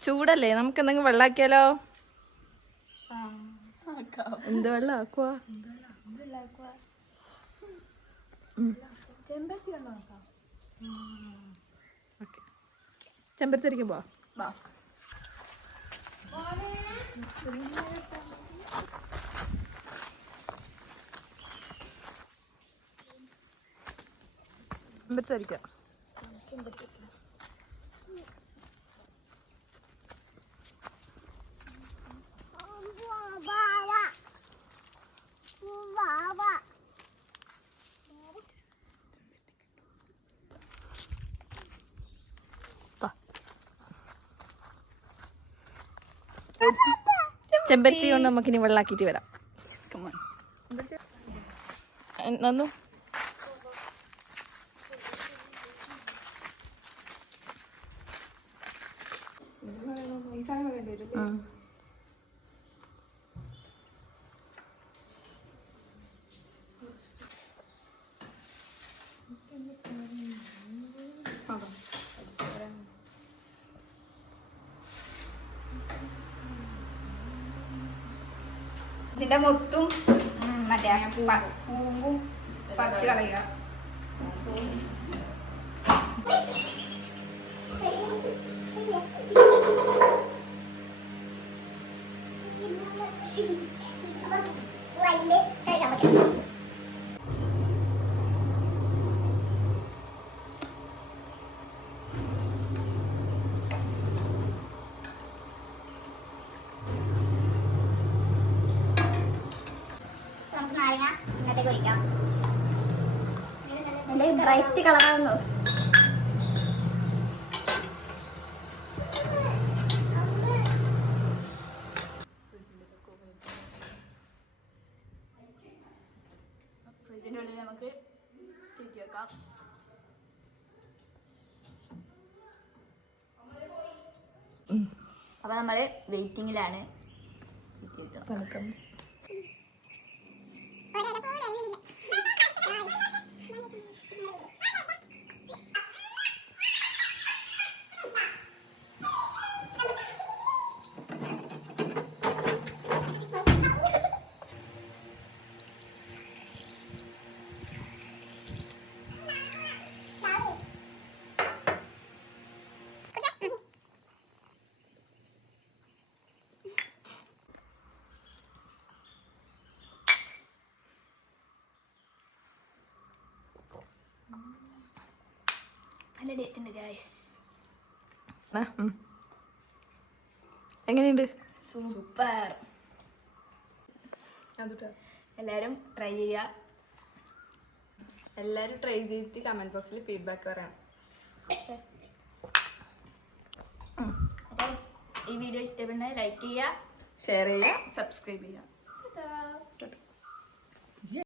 ചൂടല്ലേ? നമുക്ക് എന്തെങ്കിലും വെള്ളാക്കിയാലോ എന്ത് വെള്ളം ആക്കുവാ ചെമ്പരത്തിരിക്കും പോവാ. ചെമ്പരത്തിരിക്കാം ചെമ്പരത്തി കൊണ്ട് നമുക്കിനി വെള്ളാക്കിട്ട് വരാം. നന്നു ഇതിന്റെ മൊത്തും ഉം, മറ്റേ പ- പൂവും പറിച്ച് കളയുക നമുക്ക് നാരങ്ങ ഇങ്ങോട്ടേക്ക് ഒഴിക്കാം നല്ല ബ്രൈറ്റ് കളറാകുന്നു ഫ്രിഡ്ജിന്റെ ഉള്ളിൽ നമുക്ക് കയറ്റി വെക്കാം. അപ്പൊ നമ്മൾ വെയിറ്റിംഗിലാണ് തണുക്കം. നല്ല ടേസ്റ്റ് ഉണ്ട് ഗൈസ് എങ്ങനെയുണ്ട്? സൂപ്പർ. എല്ലാവരും ട്രൈ ചെയ്യുക എല്ലാവരും ട്രൈ ചെയ്തിട്ട് കമന്റ് ബോക്സിൽ ഫീഡ്ബാക്ക് പറയണം. അപ്പം ഈ വീഡിയോ ഇഷ്ടപ്പെടുന്നത് ലൈക്ക് ചെയ്യുക ഷെയർ ചെയ്യുക സബ്സ്ക്രൈബ് ചെയ്യുക